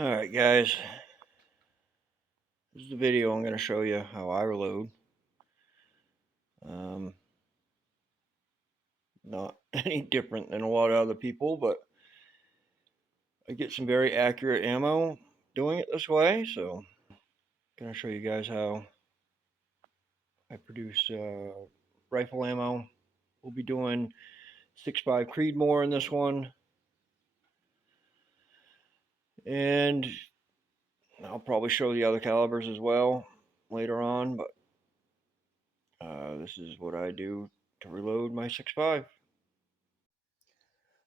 Alright guys, this is the video I'm going to show you how I reload. Not any different than a lot of other people, but I get some very accurate ammo doing it this way, so I'm going to show you guys how I produce rifle ammo. We'll be doing 6.5 Creedmoor in this one, and I'll probably show the other calibers as well later on, but this is what I do to reload my 6.5.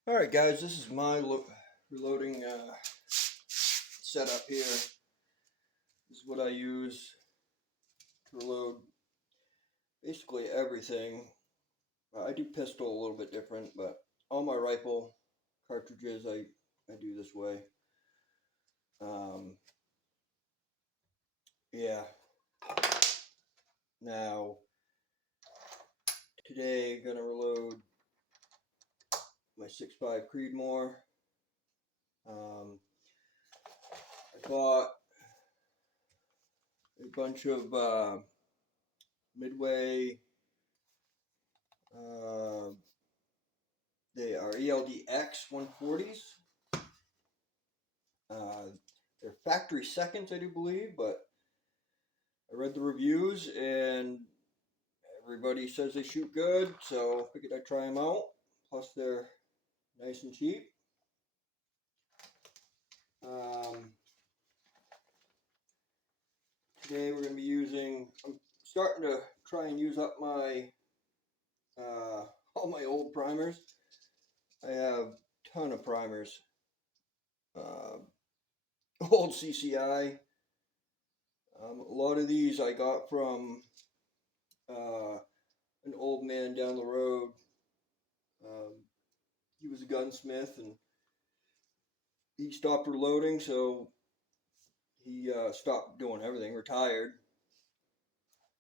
Alright guys, this is my reloading setup here. This is what I use to reload basically everything. I do pistol a little bit different, but all my rifle cartridges I do this way. Yeah. Now, today I'm going to reload my 6.5 Creedmoor. I bought a bunch of Midway, they are ELDX 140s. They're factory seconds, I do believe, but I read the reviews and everybody says they shoot good, so I figured I'd try them out. Plus, they're nice and cheap. Today we're going to be using, I'm starting to try and use up my all my old primers. I have a ton of primers. Old CCI. A lot of these I got from an old man down the road. He was a gunsmith and he stopped reloading, so he stopped doing everything, retired,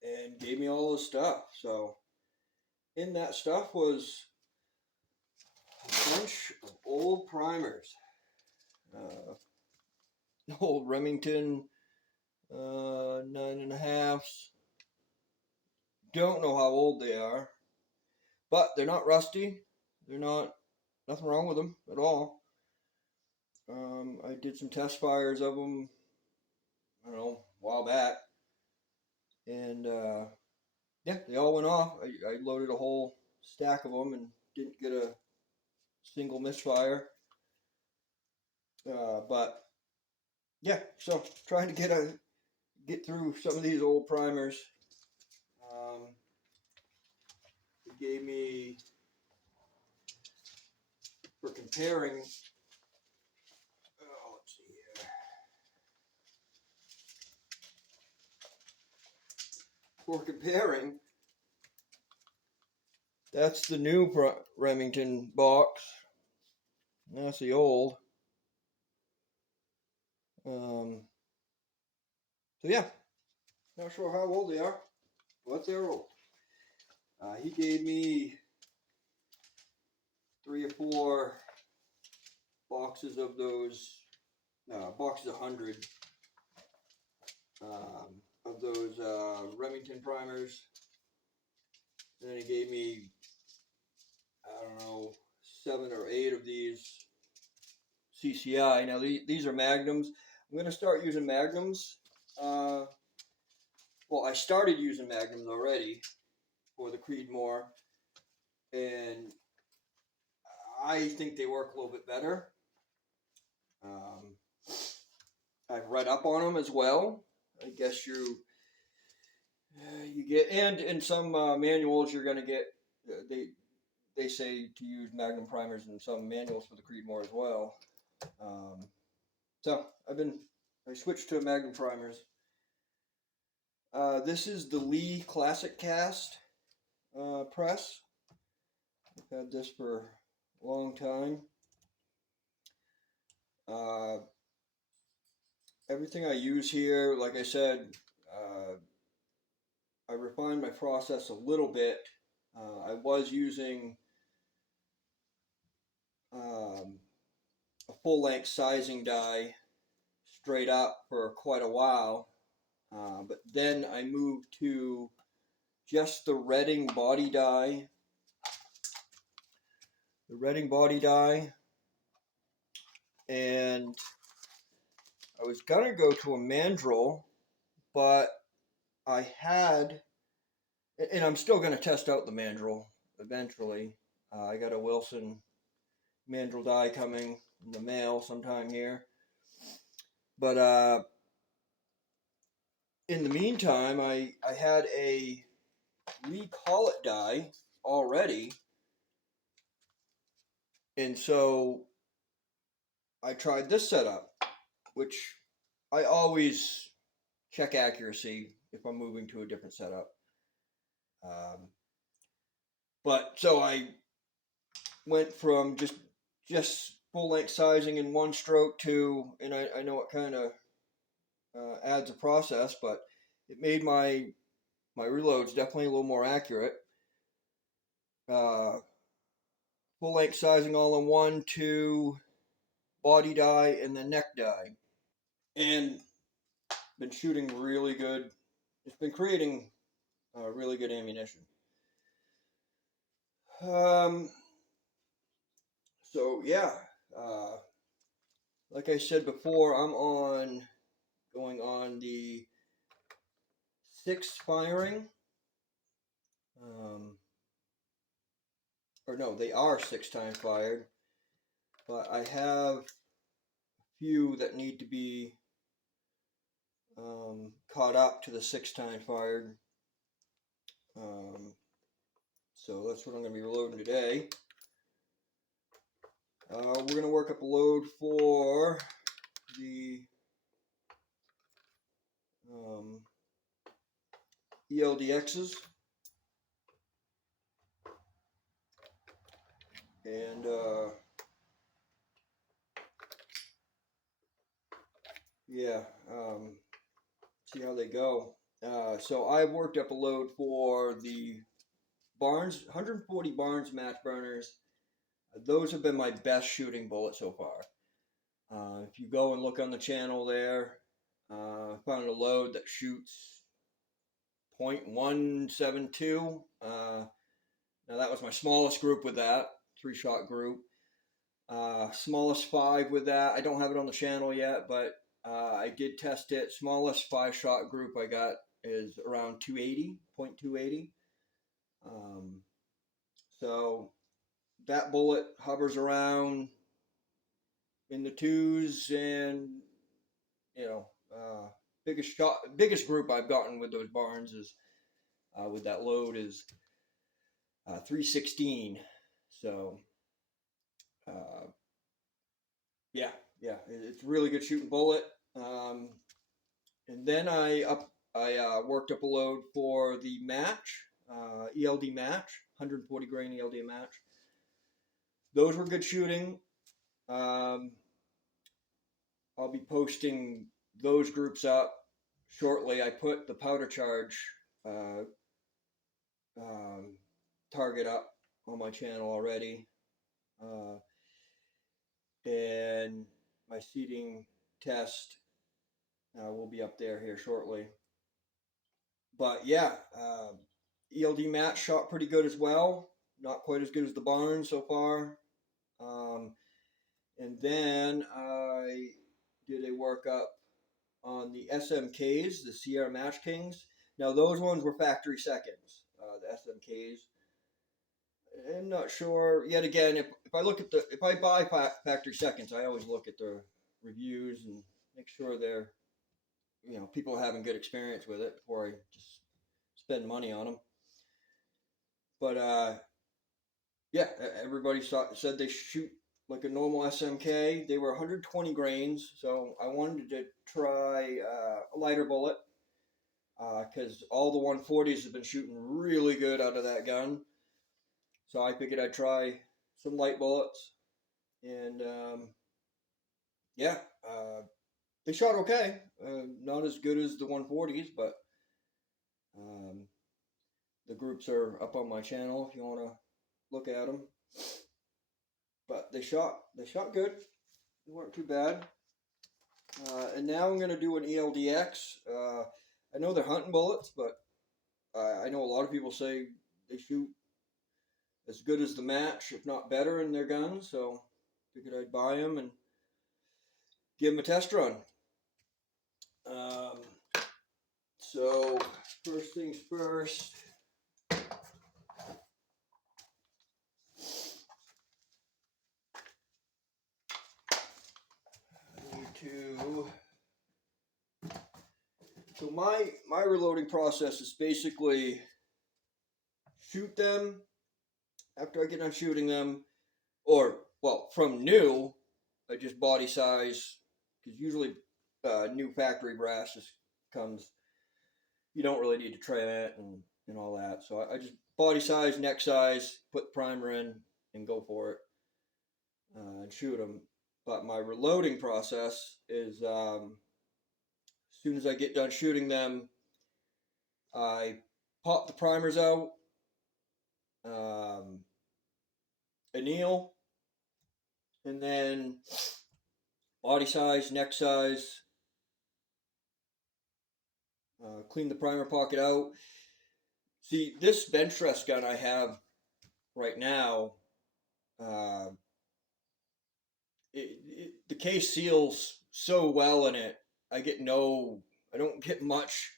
and gave me all his stuff. So in that stuff was a bunch of old primers. Old Remington 9.5s. Don't know how old they are, but they're not rusty. They're not, nothing wrong with them at all. I did some test fires of them, I don't know, a while back, and yeah, they all went off. I loaded a whole stack of them and didn't get a single misfire. But yeah, so trying to get through some of these old primers. It gave me, for comparing, let's see here. For comparing, that's the new Remington box. That's the old. So yeah, not sure how old they are, but they're old. He gave me 3 or 4 boxes of those, boxes of 100 of those Remington primers. And then he gave me, I don't know, 7 or 8 of these CCI. Now these are Magnums. I'm going to start using Magnums. Well, I started using Magnums already for the Creedmoor, and I think they work a little bit better. I've read up on them as well. I guess you get, and in some manuals you're going to get, they say to use Magnum primers in some manuals for the Creedmoor as well. So I switched to Magnum primers. This is the Lee Classic Cast press. I've had this for a long time. Everything I use here, like I said, I refined my process a little bit. I was using a full-length sizing die straight up for quite a while, but then I moved to just the Redding body dye. The Redding body dye, and I was gonna go to a mandrel, but I had, and I'm still gonna test out the mandrel eventually. I got a Wilson mandrel dye coming in the mail sometime here, but in the meantime, I had a recall it dye already, and so I tried this setup, which I always check accuracy if I'm moving to a different setup. But so I went from just full length sizing in one stroke to, and I know it kind of adds a process, but it made my reloads definitely a little more accurate. Uh, Full length sizing all in one to body dye and then neck dye, and been shooting really good. It's been creating really good ammunition. So yeah, like I said before, I'm going on the 6th firing. Or no, they are 6 times fired, but I have a few that need to be caught up to the 6 times fired. So that's what I'm going to be reloading today. We're going to work up a load for the ELDXs. And yeah, see how they go. So I've worked up a load for the Barnes, 140 Barnes match burners. Those have been my best shooting bullet so far. If you go and look on the channel there, I found a load that shoots .172. Now that was my smallest group with that, 3-shot group. Smallest 5 with that. I don't have it on the channel yet, but I did test it. Smallest 5-shot group I got is around .280. So that bullet hovers around in the 2s, and you know, biggest group I've gotten with those Barnes is with that load is 316. So yeah, it's a really good shooting bullet. And then I worked up a load for the match, ELD match, 140 grain ELD match. Those were good shooting. I'll be posting those groups up shortly. I put the powder charge target up on my channel already, and my seating test will be up there here shortly. But yeah, ELD match shot pretty good as well. Not quite as good as the Barnes so far. And then I did a workup on the SMKs, the Sierra Match Kings. Now those ones were factory seconds, the SMKs. I'm not sure. Yet again, if I buy factory seconds, I always look at the reviews and make sure they're, people are having good experience with it before I just spend money on them. But yeah, everybody said they shoot like a normal SMK. They were 120 grains, so I wanted to try a lighter bullet because all the 140s have been shooting really good out of that gun. So I figured I'd try some light bullets, and yeah, they shot okay. Not as good as the 140s, but the groups are up on my channel if you want to look at them. But they shot good. They weren't too bad. And now I'm going to do an ELDX. I know they're hunting bullets, but I know a lot of people say they shoot as good as the match, if not better, in their guns. So figured I'd buy them and give them a test run. So first things first. So my reloading process is basically shoot them after I get done shooting them, or well, from new, I just body size, because usually new factory brass just comes. You don't really need to trim it and all that. So I just body size, neck size, put the primer in, and go for it and shoot them. But my reloading process is as soon as I get done shooting them, I pop the primers out, anneal, and then body size, neck size, clean the primer pocket out. See, this bench rest gun I have right now, the case seals so well in it. I don't get much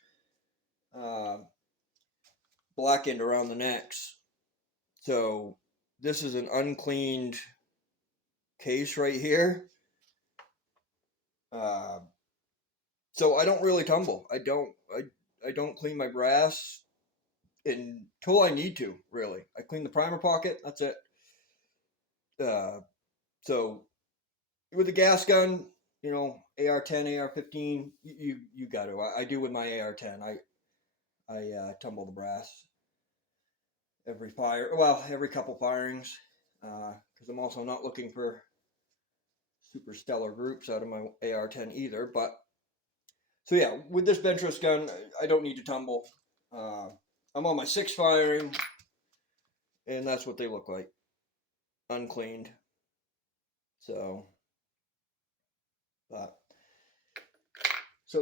blackened around the necks. So this is an uncleaned case right here. So I don't really tumble. I don't clean my brass until I need to, really. I clean the primer pocket, that's it. So with a gas gun, you know, AR-10, AR-15, you got to. I do with my AR-10. I tumble the brass every couple firings, because I'm also not looking for super stellar groups out of my AR-10 either. But so yeah, with this bench rest gun, I don't need to tumble. I'm on my 6th firing, and that's what they look like, uncleaned. So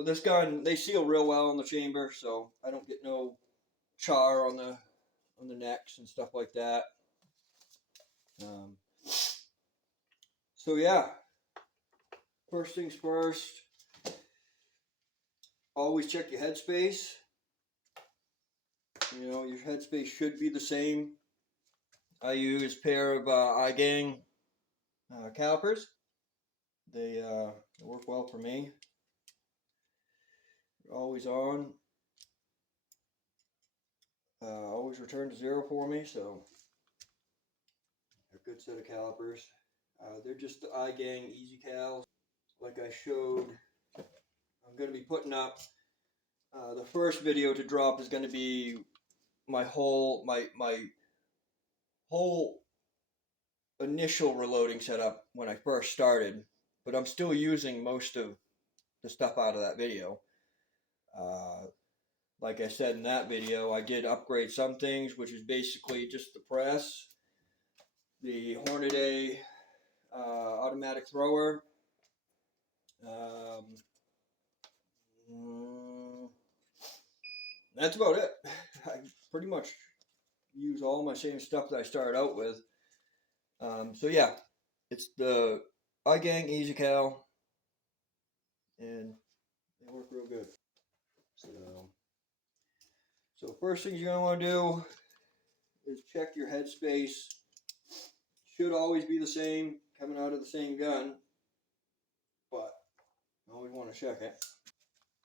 this gun, they seal real well in the chamber, so I don't get no char on the necks and stuff like that. So yeah, first things first, always check your headspace. You know, your headspace should be the same. I use a pair of iGang calipers. They work well for me. They're always on. Always return to 0 for me, so a good set of calipers. They're just the iGang Easy Cals. Like I showed, I'm going to be putting up, the first video to drop is going to be my whole initial reloading setup when I first started, but I'm still using most of the stuff out of that video. Like I said in that video, I did upgrade some things, which is basically just the press, the Hornady automatic thrower, that's about it. I pretty much use all my same stuff that I started out with. So yeah, it's the iGang Easy Cal, and they work real good. So first things you're gonna want to do is check your headspace. Should always be the same, coming out of the same gun, but you always want to check it.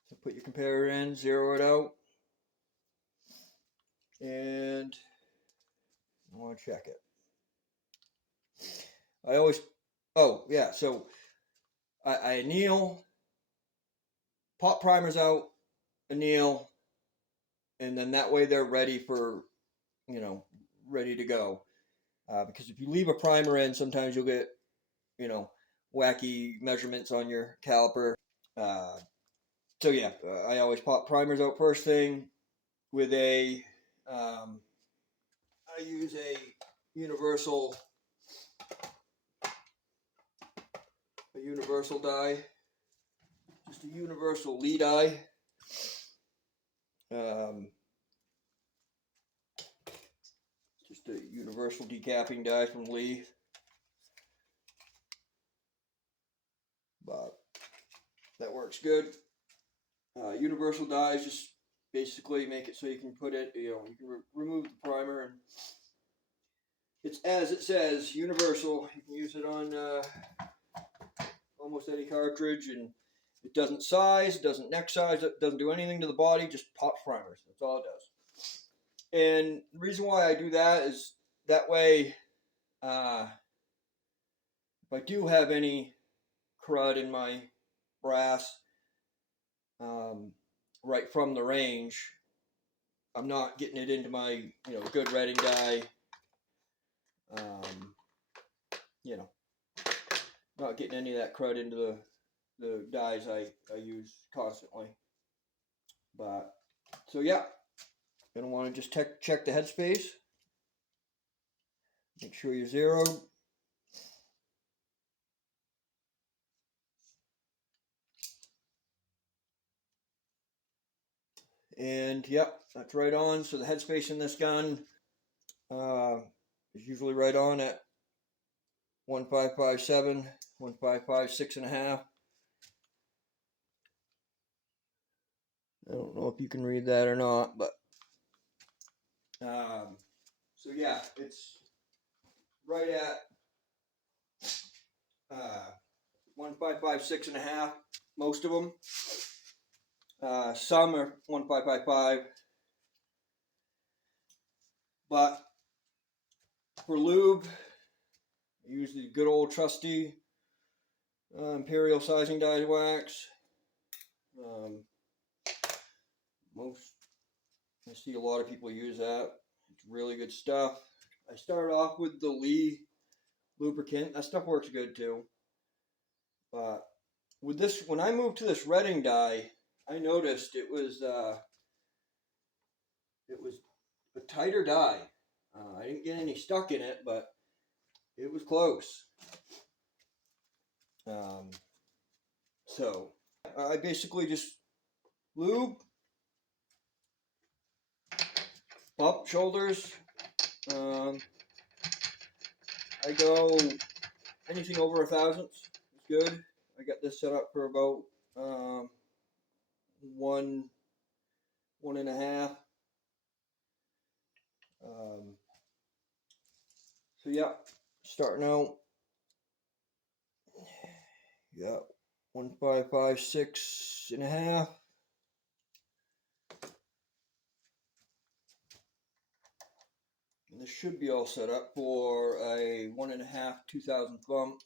So put your comparator in, zero it out, and I want to check it. So I anneal, pop primers out, anneal, and then that way they're ready for, ready to go. Because if you leave a primer in, sometimes you'll get, wacky measurements on your caliper. So yeah, I always pop primers out first thing with I use a universal die, just just a universal lead eye. Just a universal decapping die from Lee. But that works good. Universal dies just basically make it so you can put it, you can remove the primer, and it's as it says, universal. You can use it on almost any cartridge, and it doesn't size, doesn't neck size, it doesn't do anything to the body, just pops primers. That's all it does. And the reason why I do that is that way, if I do have any crud in my brass right from the range, I'm not getting it into my good redding die. Not getting any of that crud into the dyes I use constantly. But so yeah, gonna want to just check the headspace. Make sure you're zeroed. And yep, that's right on. So the headspace in this gun is usually right on at 1557, 1556 and a half. I don't know if you can read that or not, but so yeah, it's right at 1556 and a half. Most of them. Some are 1555, but for lube, I use the good old trusty Imperial sizing dye wax. I see a lot of people use that. It's really good stuff. I started off with the Lee lubricant. That stuff works good too. But with this, when I moved to this redding dye, I noticed it was a tighter dye. I didn't get any stuck in it, but it was close. So I basically just lube, bump shoulders. I go anything over 1,000 is good. I got this set up for about 1.5. So yeah, starting out, yeah, 1556 and a half. And this should be all set up for a 1.5 2,000 bump.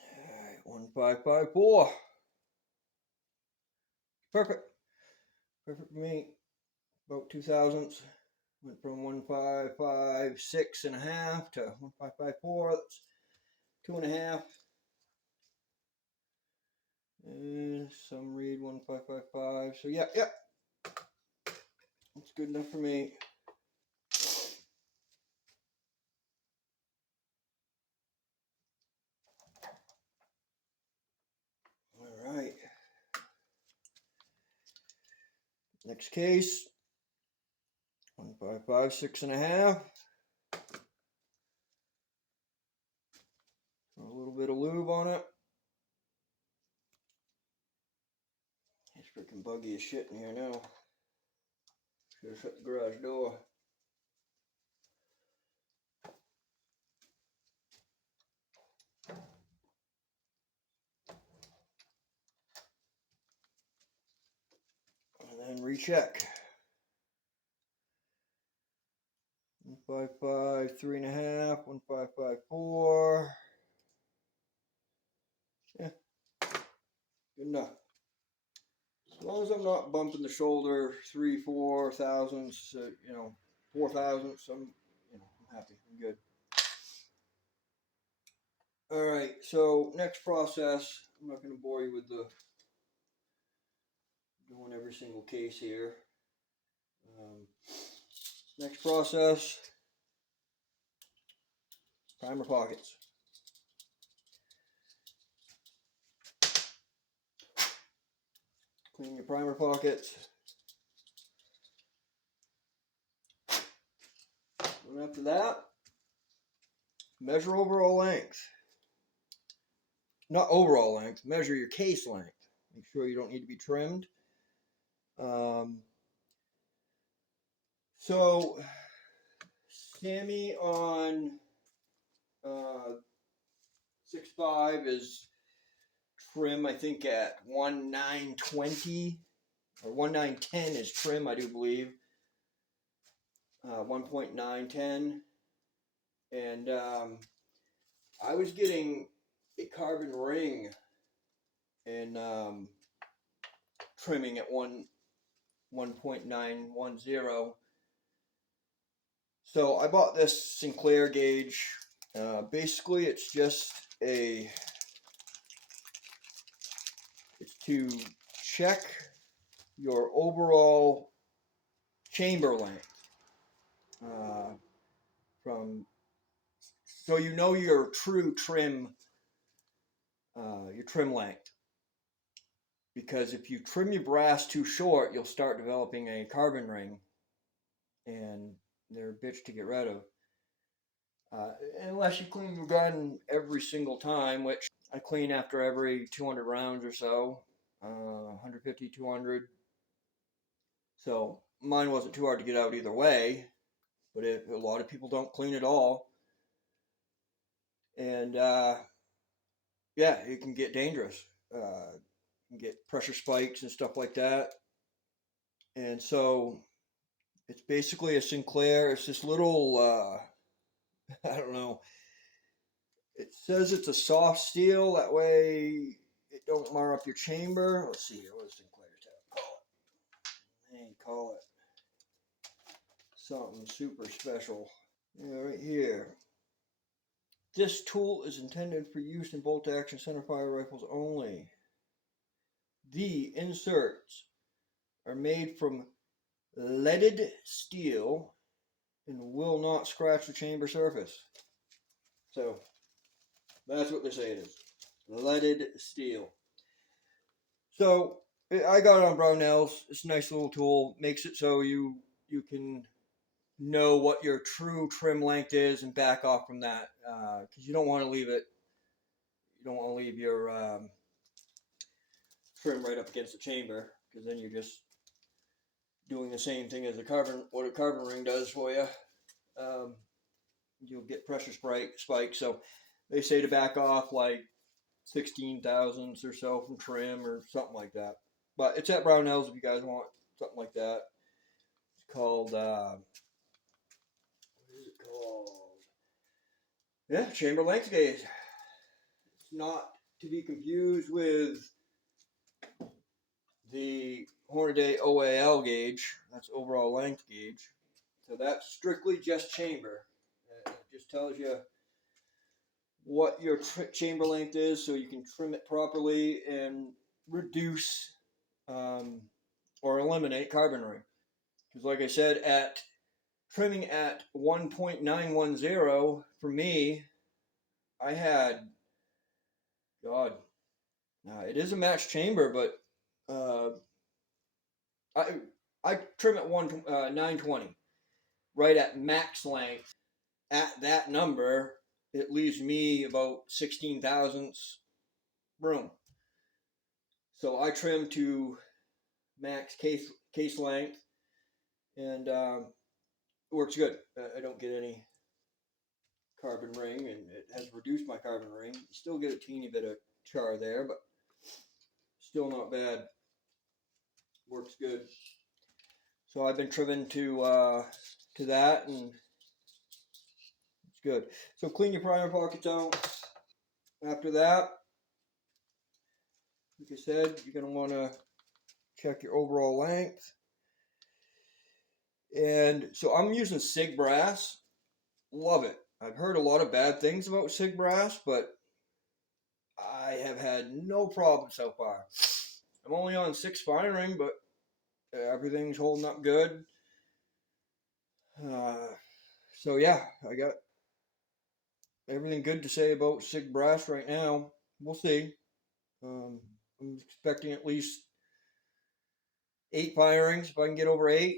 All right, 1554. Perfect. Perfect for me. About 2,000. Went from 1556 and a half to 1554. That's 2.5. And some read 1555. So yeah, that's good enough for me. All right. Next case. 1556 and a half. A little bit of lube on it. It's freaking buggy as shit in here now. Should have shut the garage door. And then recheck. 1553 and a half, 1554. Yeah, good enough. As long as I'm not bumping the shoulder 3, 4 thousandths, 4 thousandths, I'm happy. I'm good. All right, so next process. I'm not going to bore you with the doing every single case here. Next process, primer pockets. Clean your primer pockets. And after that, measure overall length. Not overall length, measure your case length. Make sure you don't need to be trimmed. So, Sammy on 6.5 is trim, I think, at 1.920 or 1.910 is trim, I do believe. 1.910, and I was getting a carbon ring and trimming at 1.910. So I bought this Sinclair gauge. Basically, it's just it's to check your overall chamber length. So you know your true trim, your trim length. Because if you trim your brass too short, you'll start developing a carbon ring, and they're a bitch to get rid of. Unless you clean your gun every single time, which I clean after every 200 rounds or so, 150, 200. So mine wasn't too hard to get out either way, but a lot of people don't clean at all. And yeah, it can get dangerous. You can get pressure spikes and stuff like that. And so it's basically a Sinclair. It's this little, I don't know. It says it's a soft steel. That way it don't mar up your chamber. Let's see here. What does Sinclair call it? They call it something super special. Yeah, right here. This tool is intended for use in bolt-action centerfire rifles only. The inserts are made from leaded steel and will not scratch the chamber surface. So that's what they say it is. Leaded steel. So I got it on Brownells. It's a nice little tool. Makes it so you can know what your true trim length is and back off from that, because you don't want to leave it. You don't want to leave your trim right up against the chamber, because then you're just doing the same thing as what a carbon ring does for you. You'll get pressure spikes. So they say to back off like 16 thousandths or so from trim or something like that. But it's at Brownells if you guys want something like that. It's called, what is it called? Yeah, chamber length gauge. It's not to be confused with the Hornady OAL gauge. That's overall length gauge. So that's strictly just chamber. It just tells you what your chamber length is so you can trim it properly and reduce or eliminate carbon ring. Because like I said, at trimming at 1.910 for me, I had, God, it is a matched chamber, but I trim at 920, right at max length. At that number, it leaves me about 16 thousandths room. So I trim to max case length, and it works good. I don't get any carbon ring, and it has reduced my carbon ring. You still get a teeny bit of char there, but still not bad. Works good. So I've been trimming to that, and it's good. So clean your primer pockets out. After that, like I said, you're going to want to check your overall length. And so I'm using SIG brass. Love it. I've heard a lot of bad things about SIG brass, but I have had no problem so far. I'm only on 6 firing, but everything's holding up good. So yeah, I got everything good to say about SIG brass right now. We'll see. I'm expecting at least 8 firings. If I can get over 8,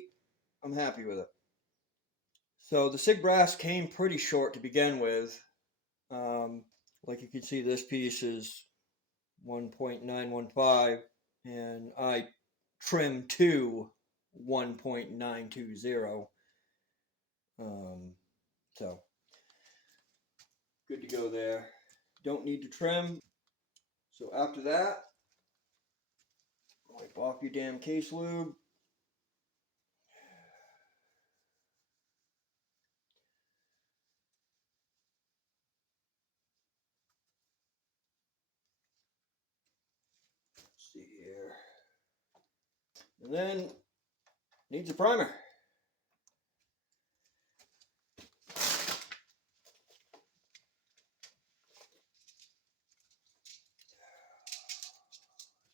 I'm happy with it. So the SIG brass came pretty short to begin with. Like you can see, this piece is 1.915, and I trimmed to 1.920. So good to go there. Don't need to trim. So after that, wipe off your damn case lube. Let's see here. And then needs a primer.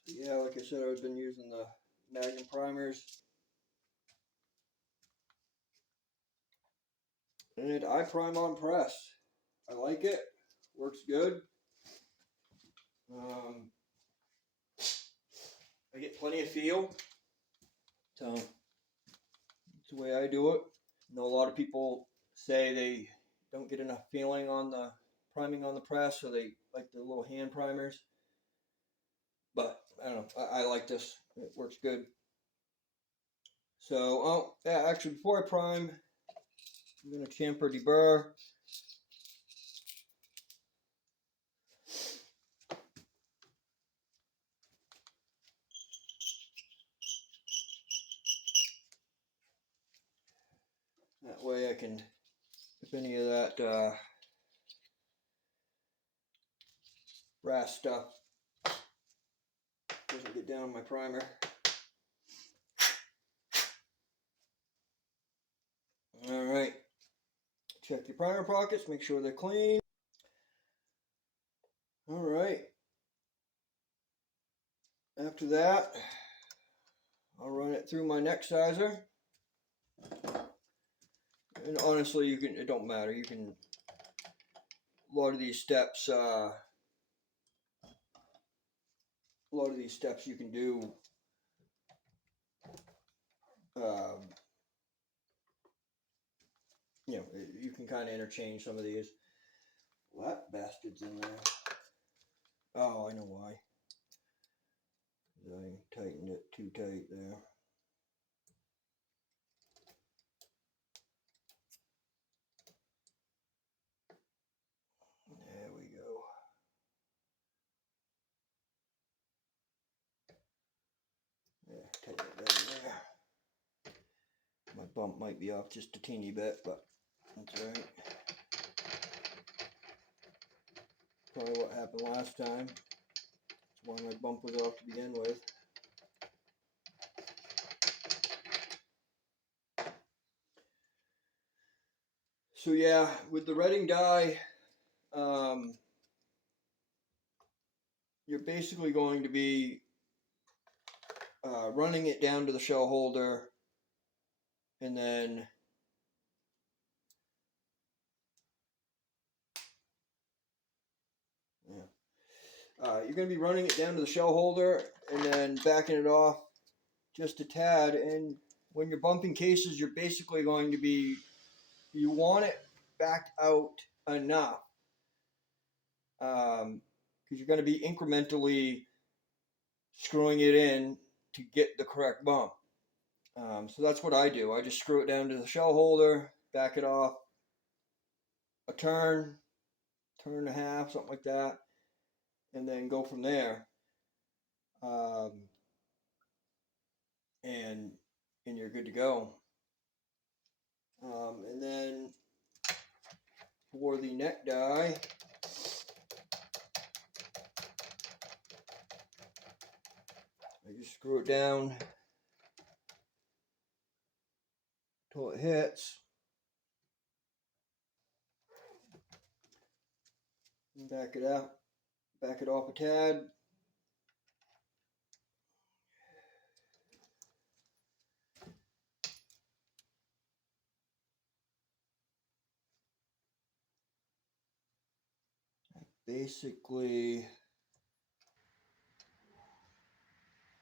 So yeah, like I said, I've been using the Magnum primers. And I prime on press. I like it. Works good. I get plenty of feel. So that's the way I do it. I know a lot of people say they don't get enough feeling on the priming on the press, so they like the little hand primers. But I don't know. I like this. It works good. So, oh yeah, actually, before I prime, I'm gonna chamfer deburr. That way I can, if any of that brass stuff doesn't get down my primer. All right. Check your primer pockets, make sure they're clean. All right. After that, I'll run it through my neck sizer. And honestly, you can, it don't matter. You can, a lot of these steps you can do you know, you can kind of interchange some of these. Well, that bastard's in there. Oh, I know why. I tightened it too tight there. There we go. Yeah, tighten it down there. My bump might be off just a teeny bit, but that's all right. Probably what happened last time. That's why my bump was off to begin with. So yeah, with the redding die, you're basically going to be running it down to the shell holder, and then you're going to be running it down to the shell holder and then backing it off just a tad. And when you're bumping cases, you're basically going to be, you want it backed out enough because you're going to be incrementally screwing it in to get the correct bump. So that's what I do. I just screw it down to the shell holder, back it off a turn, turn and a half, something like that, and then go from there. And you're good to go. And then for the neck die, I just screw it down until it hits. And back it out, back it off a tad. basically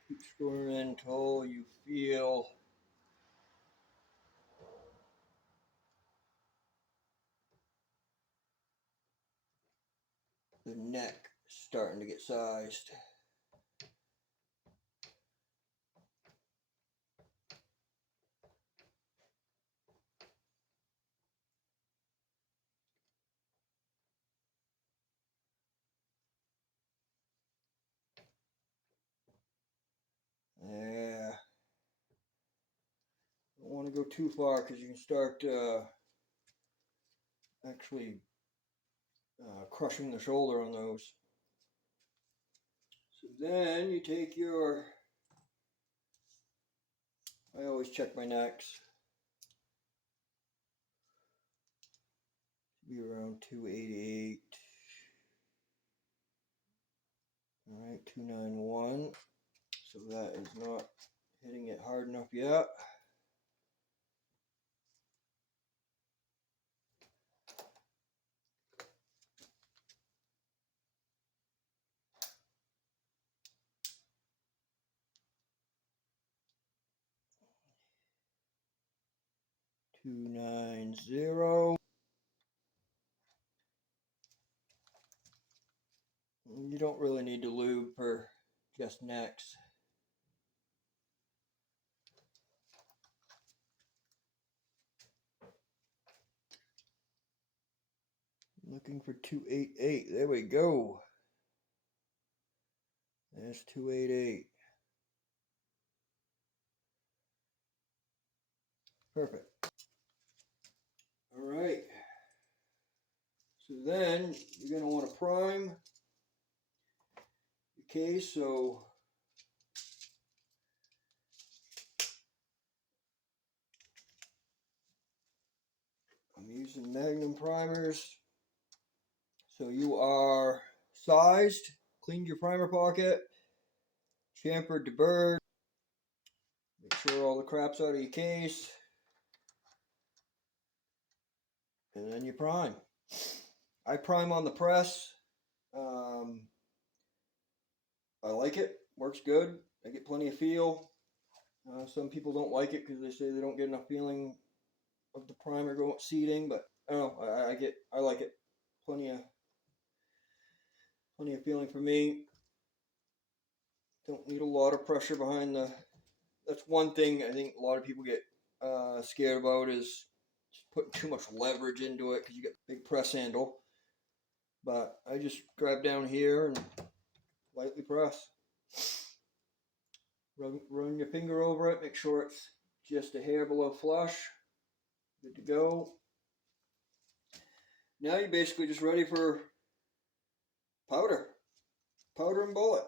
keep screwing in until you feel the neck starting to get sized. Yeah, don't want to go too far because you can start actually crushing the shoulder on those. So then you take your, I always check my necks, be around 288. All right, 291. So that is not hitting it hard enough yet. Two nine zero. You don't really need to lube for just necks. Looking for 288. There we go. There's 288. Perfect. All right. So then you're going to want to prime your case. So I'm using Magnum primers. So you are sized, cleaned your primer pocket, chamfered the bird. Make sure all the crap's out of your case. And then you prime. I prime on the press. I like it. Works good. I get plenty of feel. Some people don't like it because they say they don't get enough feeling of the primer going seating, but I don't know. I like it. Plenty of feeling for me. Don't need a lot of pressure behind the. That's one thing I think a lot of people get scared about is putting too much leverage into it because you got a big press handle. But I just grab down here and lightly press. Run your finger over it. Make sure it's just a hair below flush. Good to go. Now you're basically just ready for powder and bullet.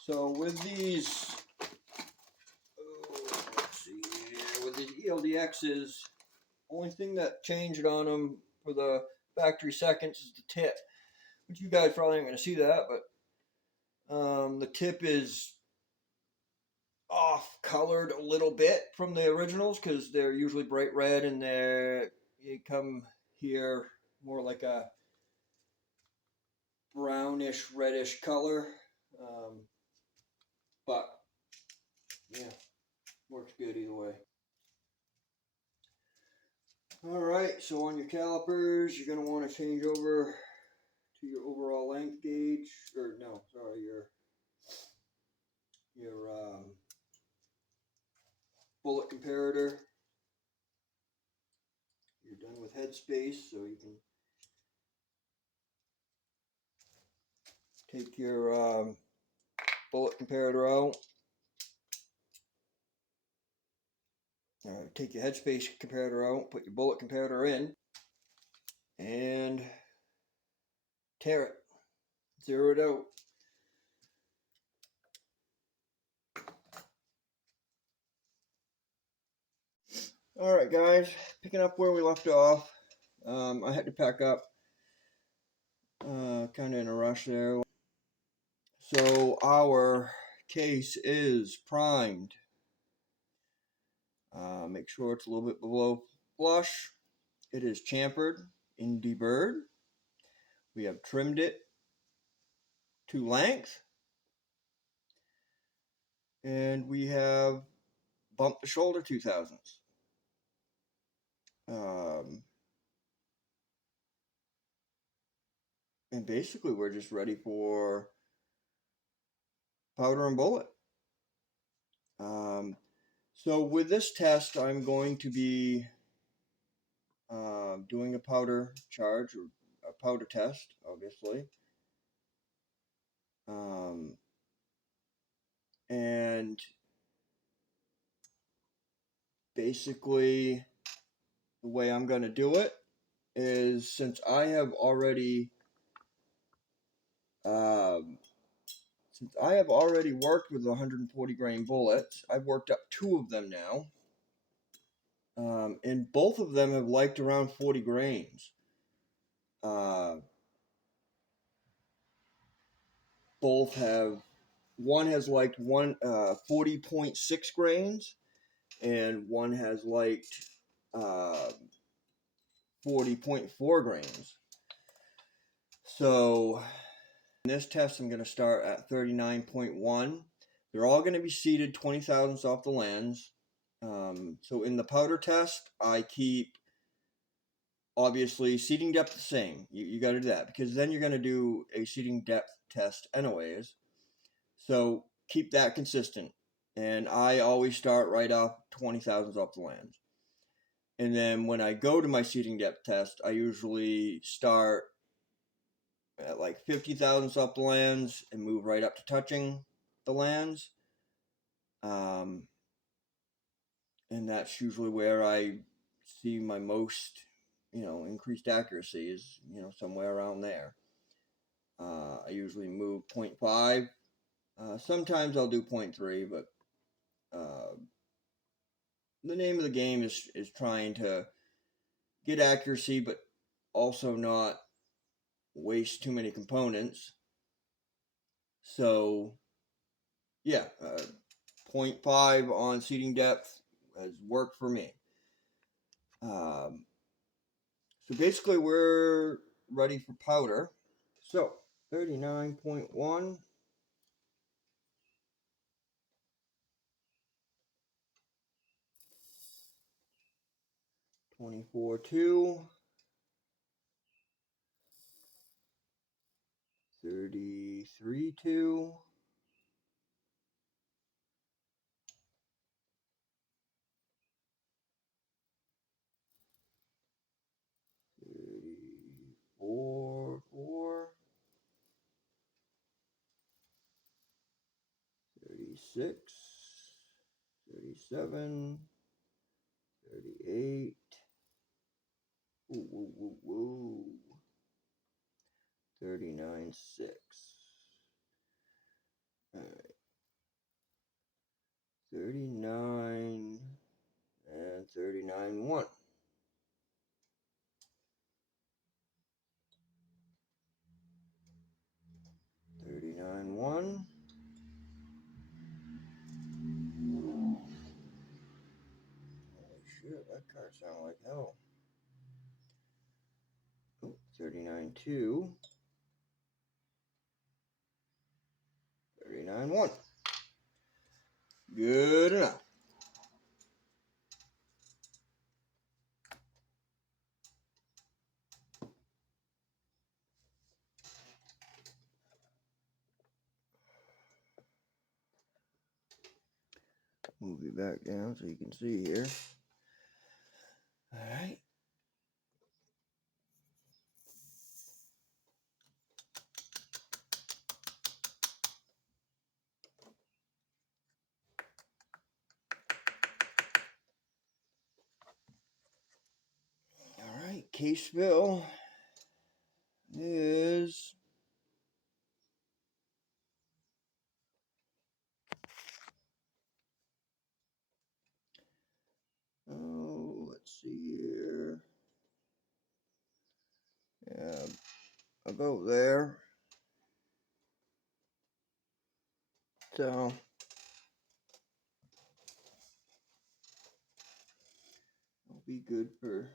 So with these, let's see here, with these ELDXs, only thing that changed on them for the factory seconds is the tip, which you guys probably aren't going to see that, but the tip is off colored a little bit from the originals because they're usually bright red and they come here more like a brownish reddish color, but yeah, works good either way. All right, so on your calipers you're going to want to change over to your overall length gauge, or no, sorry, your bullet comparator. You're done with headspace, so you can take your bullet comparator out. Take your headspace comparator out, put your bullet comparator in, and tear it. Zero it out. Alright guys, picking up where we left off. I had to pack up kind of in a rush there. So our case is primed. Make sure it's a little bit below flush. It is chamfered in deburred. We have trimmed it to length. And we have bumped the shoulder 2000s. And basically we're just ready for powder and bullet. So with this test, I'm going to be doing a powder charge, or a powder test, obviously. And basically the way I'm going to do it is, since I have already worked with 140 grain bullets, I've worked up 2 of them now. And both of them have liked around 40 grains. Both have, one has liked 40.6 grains, and one has liked 40.4 grains. So in this test, I'm going to start at 39.1. They're all going to be seated 20 thousandths off the lens. So in the powder test, I keep, obviously, seating depth the same. You got to do that, because then you're going to do a seating depth test anyways. So keep that consistent. And I always start right off 20 thousandths off the lens. And then when I go to my seating depth test, I usually start at like 50 thousandths off the lens and move right up to touching the lens. And that's usually where I see my most, increased accuracy is, somewhere around there. I usually move 0.5. Sometimes I'll do 0.3, but the name of the game is trying to get accuracy, but also not waste too many components. So, yeah, 0.5 on seating depth has worked for me. So basically we're ready for powder. So 39.1. 24.2. 33.2. 34.4. 36. 37. 38. Ooh, woo, woo, woo. 39.6. Alright. 39 and 39.1. 39.1. Holy shit, that car sounded like hell. Oh, 39.2. 39.1. Good enough. Move it back down so you can see here. Alright. Alright, case fill is let's see here. Yeah, about there. So I'll be good for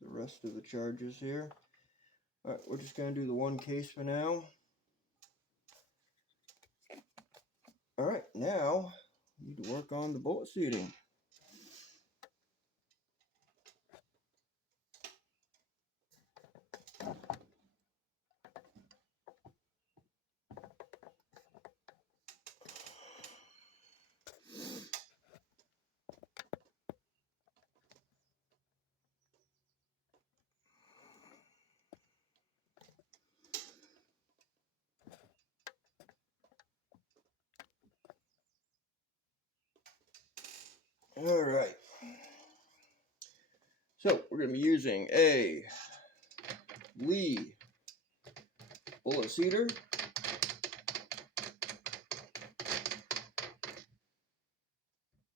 the rest of the charges here. Alright, we're just going to do the one case for now. Alright, now we need to work on the bullet seating. Alright, so we're going to be using a Lee bullet seater.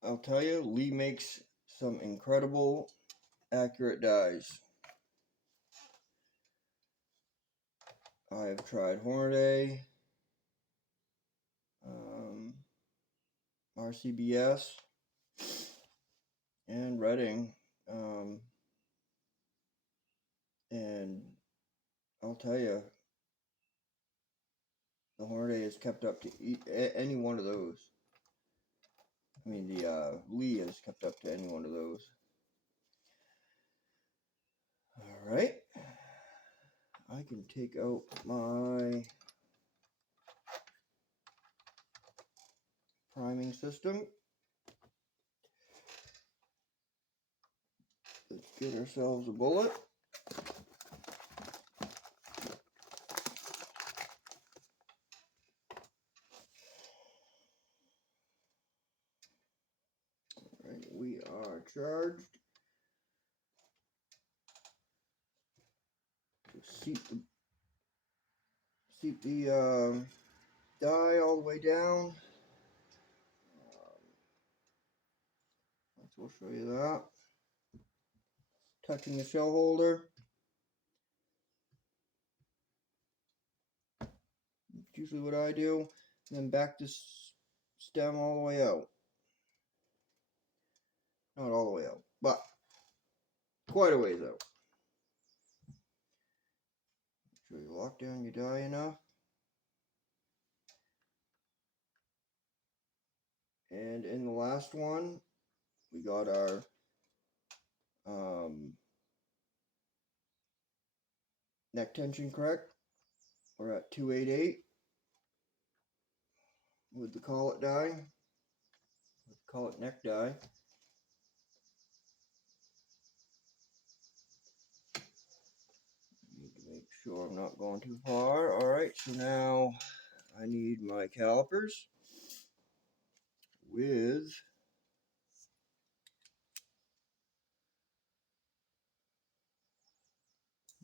I'll tell you, Lee makes some incredible accurate dies. I've tried Hornady, RCBS, and Redding, and I'll tell you, the Hornady has kept up to any one of those. I mean, the Lee has kept up to any one of those. Alright, I can take out my priming system. Let's get ourselves a bullet. Alright, we are charged. Seat the die all the way down. We'll show you that. Touching the shell holder. That's usually what I do. And then back this stem all the way out. Not all the way out, but quite a ways out. Make sure you lock down your die enough. And in the last one, we got our neck tension correct. We're at 288 with the collet die, with the collet neck die. Need to make sure I'm not going too far. Alright, so now I need my calipers with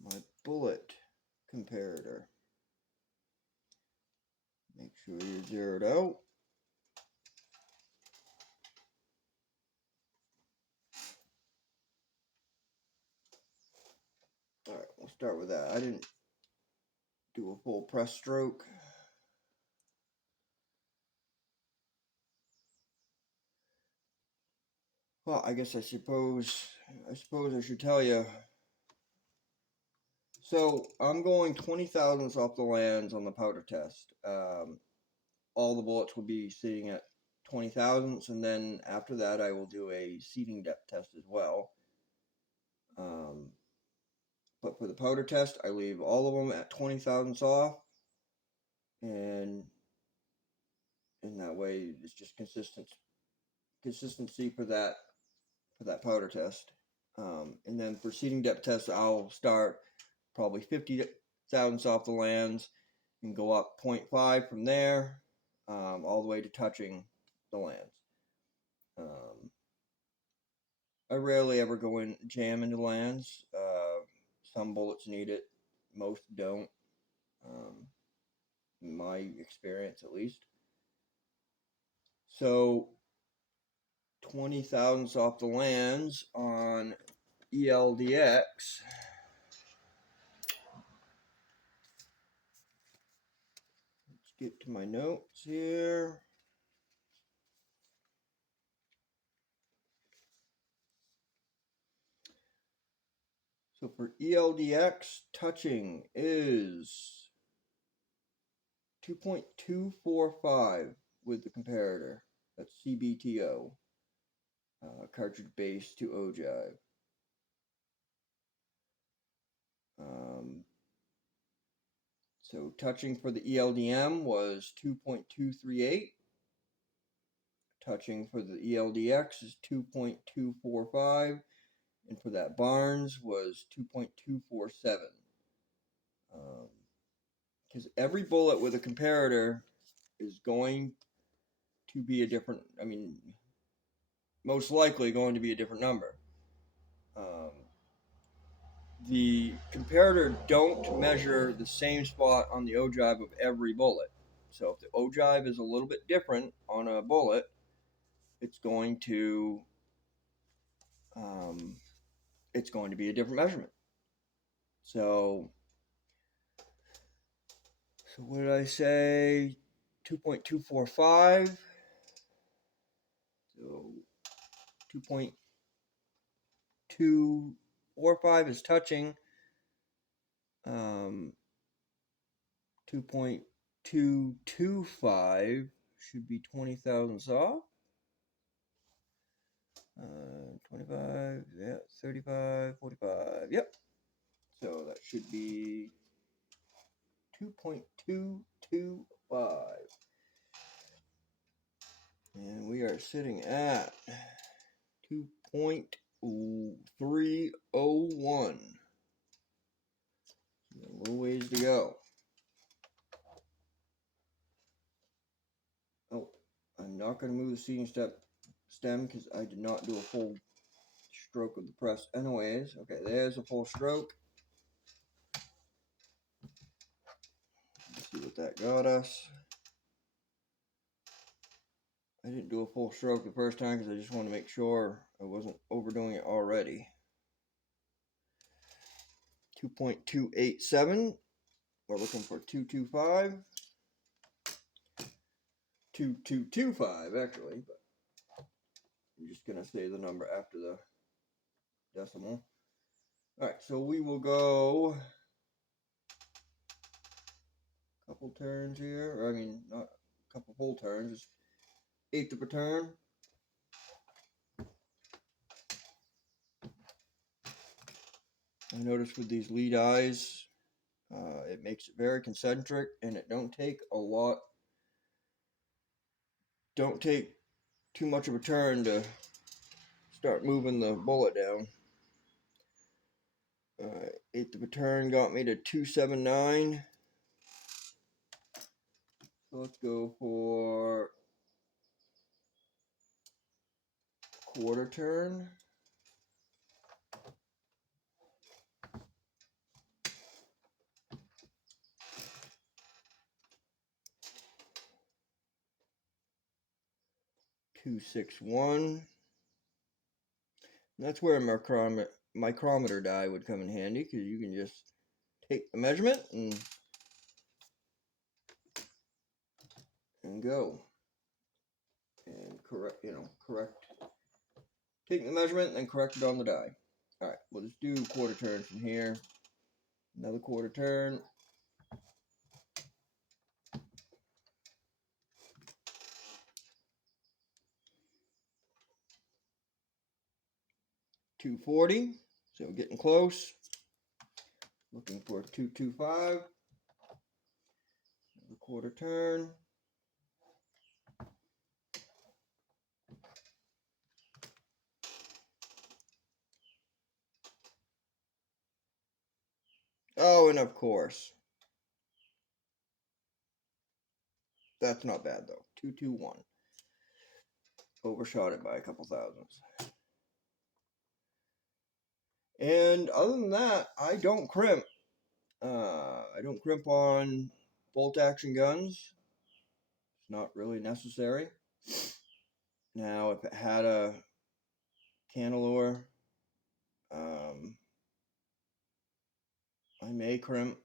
my bullet comparator. Make sure you're zeroed out. Alright, we'll start with that. I didn't do a full press stroke. Well, I guess I suppose I should tell you. So I'm going 20 thousandths off the lands on the powder test. All the bullets will be sitting at 20 thousandths, and then after that I will do a seating depth test as well. But for the powder test, I leave all of them at 20 thousandths off, and in that way it's just consistency for that powder test. And then for seating depth tests, I'll start probably 50 thousandths off the lands and go up 0.5 from there, all the way to touching the lands. I rarely ever go in jam into lands. Some bullets need it, most don't. In my experience, at least. So 20 thousandths off the lands on ELDX. Let's get to my notes here. So So for ELDX, touching is 2.245 with the comparator. That's CBTO, cartridge base to ogive. So touching for the ELDM was 2.238. Touching for the ELDX is 2.245. And for that Barnes was 2.247. Because every bullet with a comparator is going to be a different, most likely going to be a different number. The comparator don't measure the same spot on the ogive of every bullet. So if the ogive is a little bit different on a bullet, it's going to be a different measurement. So what did I say? 2.245. So 2.245 is touching. 2.225 should be 20 thousandths off. 25, yeah, 35, 45, yep. So that should be 2.225. And we are sitting at 2.301. A little ways to go. Oh, I'm not going to move the seating stem because I did not do a full stroke of the press anyways. Okay, there's a full stroke. Let's see what that got us. I didn't do a full stroke the first time because I just wanted to make sure I wasn't overdoing it already. 2.287. We're looking for 225. 2225 actually, but I'm just going to say the number after the decimal. Alright, so we will go a couple turns here, or not a couple full turns, just eighth of a turn. I noticed with these lead eyes, it makes it very concentric, and it don't take too much of a turn to start moving the bullet down. Eighth of a turn got me to 279. So let's go for quarter turn. .261. That's where a micrometer die would come in handy, because you can just take the measurement and go and correct. Take the measurement and then correct it on the die. All right, we'll just do quarter turns from here. Another quarter turn. .240. So getting close. Looking for 225. Another quarter turn. Oh, and of course, that's not bad though. 221. Overshot it by a couple thousandths. And other than that, I don't crimp. I don't crimp on bolt action guns. It's not really necessary. Now, if it had a cantilure, I may crimp,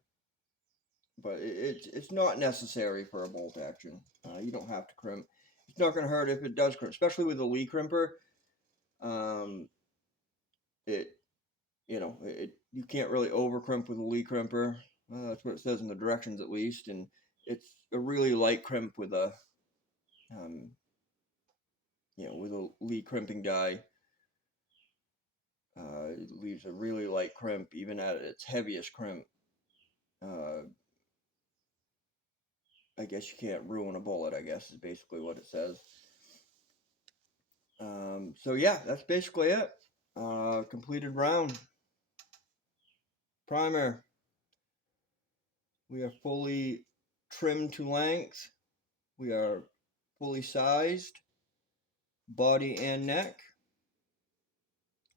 but it's not necessary for a bolt action. You don't have to crimp. It's not going to hurt if it does crimp, especially with a Lee crimper. you can't really over crimp with a Lee crimper. That's what it says in the directions, at least, and it's a really light crimp with a with a Lee crimping die. It leaves a really light crimp, even at its heaviest crimp. I guess you can't ruin a bullet, I guess, is basically what it says. So yeah, that's basically it. Completed round. Primer. We are fully trimmed to length. We are fully sized. Body and neck.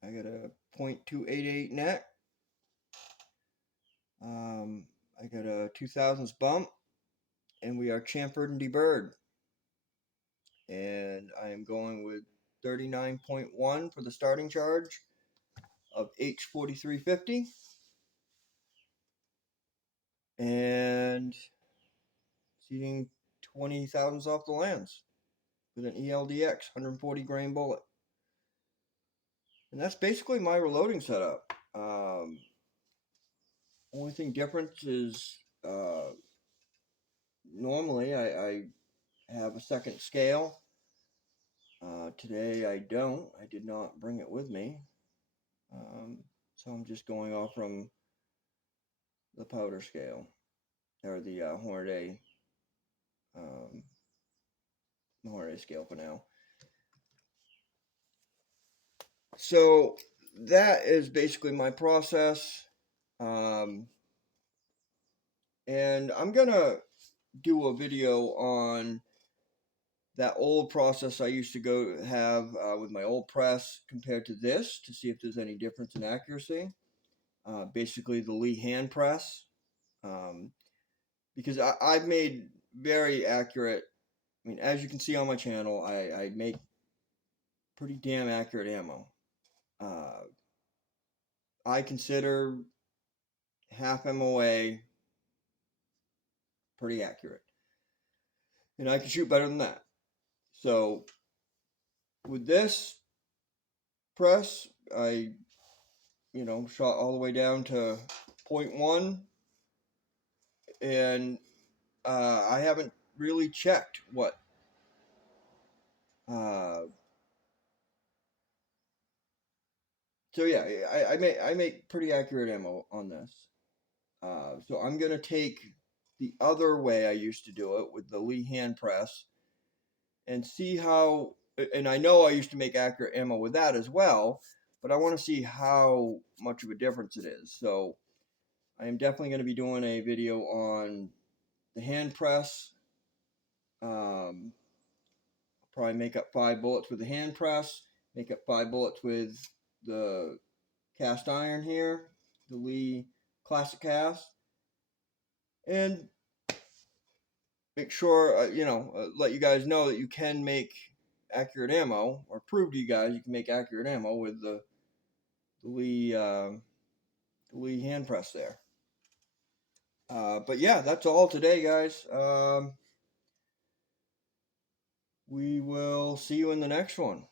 I got a .288 neck. I got a 2000s bump. And we are chamfered and deburred. And I am going with 39.1 for the starting charge of H4350. And seating 20 thousandths off the lands with an ELDX 140 grain bullet. And that's basically my reloading setup. Only thing different is normally I have a second scale. Today I don't. I did not bring it with me. So I'm just going off from the powder scale, or the Hornady scale for now. So that is basically my process. And I'm gonna do a video on that old process I used to have with my old press compared to this, to see if there's any difference in accuracy. Basically the Lee hand press, because I've made very accurate, I mean, as you can see on my channel, I make pretty damn accurate ammo. I consider half MOA pretty accurate, and I can shoot better than that. So with this press, I shot all the way down to 0.1, and I haven't really checked what so yeah, I make pretty accurate ammo on this. So I'm gonna take the other way I used to do it with the Lee hand press and see how, and I know I used to make accurate ammo with that as well, but I want to see how much of a difference it is. So I am definitely going to be doing a video on the hand press. Probably make up 5 bullets with the hand press, make up 5 bullets with the cast iron here, the Lee Classic Cast, and make sure, let you guys know that you can make accurate ammo, or prove to you guys you can make accurate ammo with the Lee hand press there. But yeah, that's all today, guys. We will see you in the next one.